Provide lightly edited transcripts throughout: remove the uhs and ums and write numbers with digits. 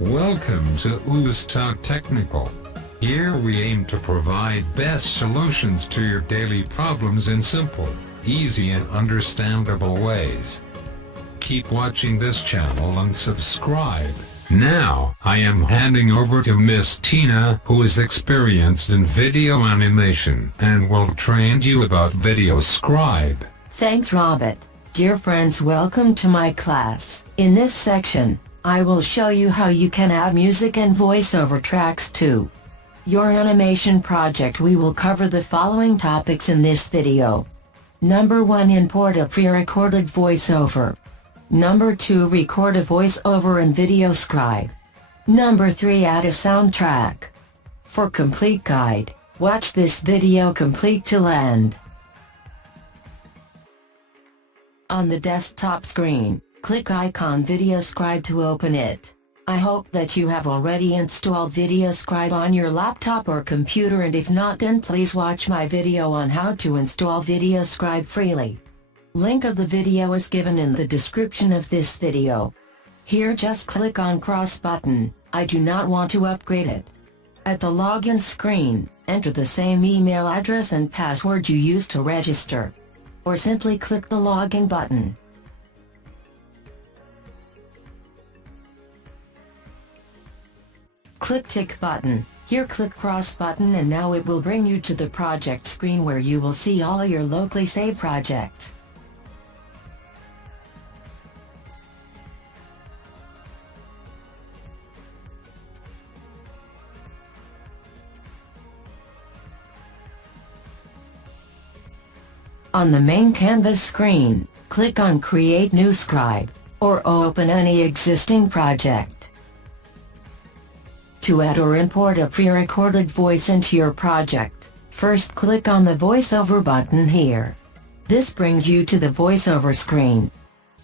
Welcome to Talk Technical. Here we aim to provide best solutions to your daily problems in simple, easy and understandable ways. Keep watching this channel and subscribe. Now, I am handing over to Miss Tina, who is experienced in video animation and will train you about Videoscribe. Thanks, Robert. Dear friends, welcome to my class. In this section, I will show you how you can add music and voiceover tracks to your animation project. We will cover the following topics in this video. Number 1. Import a pre-recorded voiceover. Number 2. Record a voiceover in Videoscribe. Number 3. Add a soundtrack. For complete guide, watch this video complete till end. On the desktop screen, click icon Videoscribe to open it. I hope that you have already installed Videoscribe on your laptop or computer, and if not, then please watch my video on how to install Videoscribe freely. Link of the video is given in the description of this video. Here just click on cross button. I do not want to upgrade it. At the login screen, enter the same email address and password you used to register. Or simply click the login button. Click tick button. Here click cross button, and now it will bring you to the project screen where you will see all your locally saved projects. On the main canvas screen, click on Create New Scribe, or open any existing project. To add or import a pre-recorded voice into your project, first click on the voiceover button here. This brings you to the voiceover screen.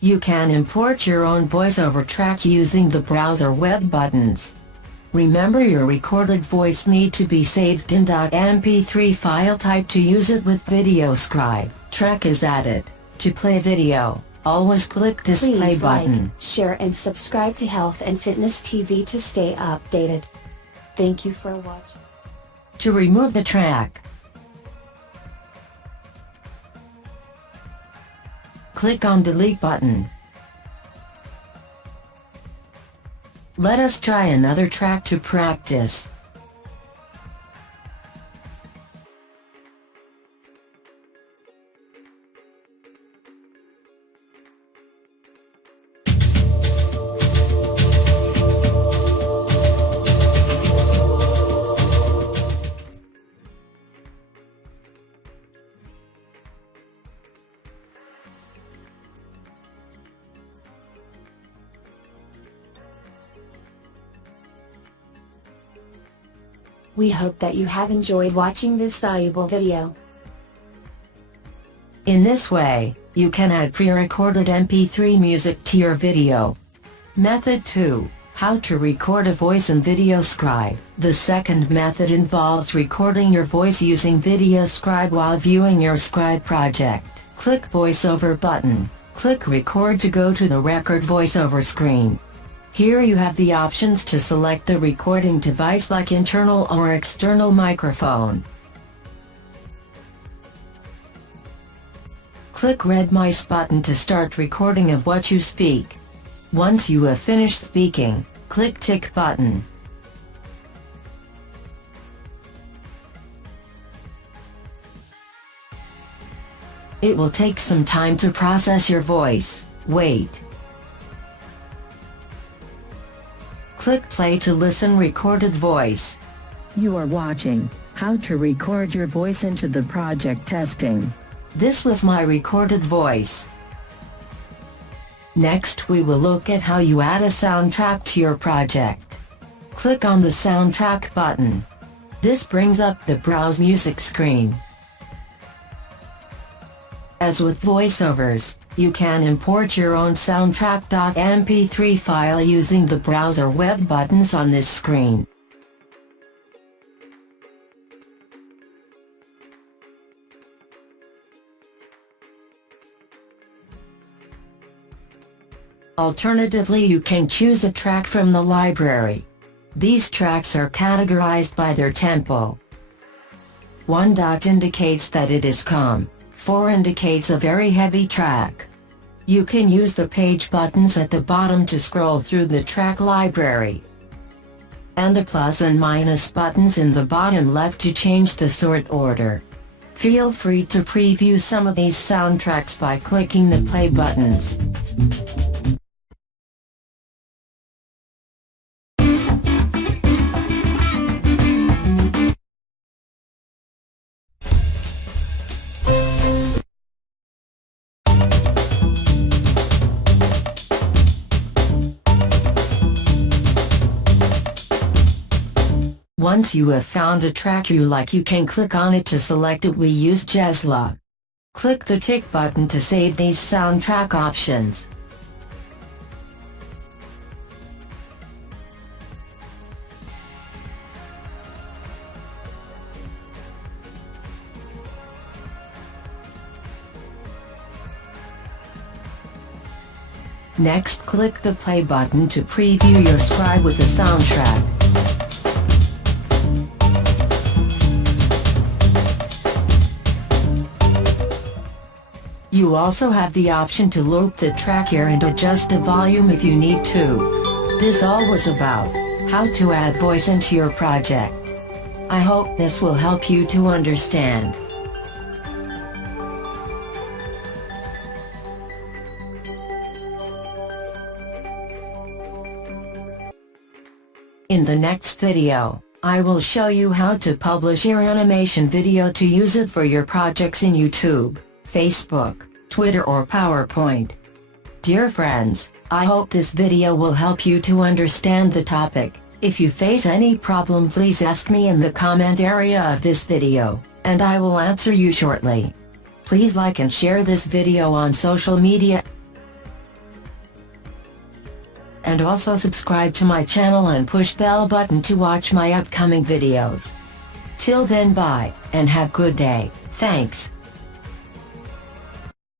You can import your own voiceover track using the browser web buttons. Remember, your recorded voice needs to be saved in .mp3 file type to use it with Videoscribe. Track is added. To play video, always click this play button. Like, share and subscribe to Health and Fitness TV to stay updated. Thank you for watching. To remove the track, click on Delete button. Let us try another track to practice. We hope that you have enjoyed watching this valuable video. In this way, you can add pre-recorded MP3 music to your video. Method 2. How to record a voice in Videoscribe. The second method involves recording your voice using Videoscribe while viewing your Scribe project. Click VoiceOver button. Click Record to go to the Record VoiceOver screen. Here you have the options to select the recording device like internal or external microphone. Click Red Mice button to start recording of what you speak. Once you have finished speaking, click Tick button. It will take some time to process your voice. Wait. Click play to listen recorded voice. You are watching how to record your voice into the project testing. This was my recorded voice. Next we will look at how you add a soundtrack to your project. Click on the soundtrack button. This brings up the browse music screen. As with voiceovers, you can import your own soundtrack.mp3 file using the browser web buttons on this screen. Alternatively, you can choose a track from the library. These tracks are categorized by their tempo. 1 dot indicates that it is calm, 4 indicates a very heavy track. You can use the page buttons at the bottom to scroll through the track library, and the plus and minus buttons in the bottom left to change the sort order. Feel free to preview some of these soundtracks by clicking the play buttons. Once you have found a track you like, you can click on it to select it. We use Jesla. Click the tick button to save these soundtrack options. Next, click the play button to preview your scribe with the soundtrack. You also have the option to loop the track here and adjust the volume if you need to. This all was about how to add voice into your project. I hope this will help you to understand. In the next video, I will show you how to publish your animation video to use it for your projects in YouTube, Facebook, Twitter or PowerPoint. Dear friends, I hope this video will help you to understand the topic. If you face any problem, please ask me in the comment area of this video, and I will answer you shortly. Please like and share this video on social media, and also subscribe to my channel and push bell button to watch my upcoming videos. Till then, bye, and have good day. Thanks.